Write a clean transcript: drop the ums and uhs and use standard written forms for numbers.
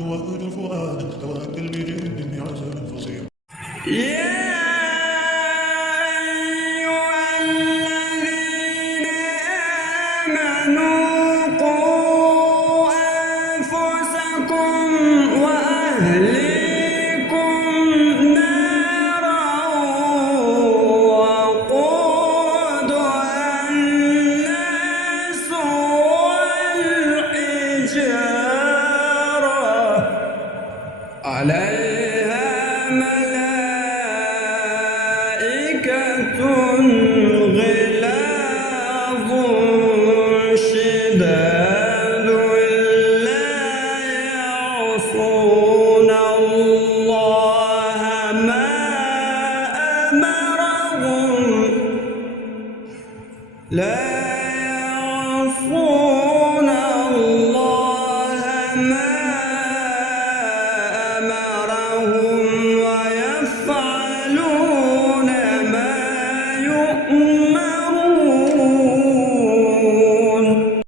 وأهد الفؤاد توكل بجد بعزم فصيح. عليها ملائكة غلاظ شداد لا يعصون الله ما أمرهم لا يعصون الله ما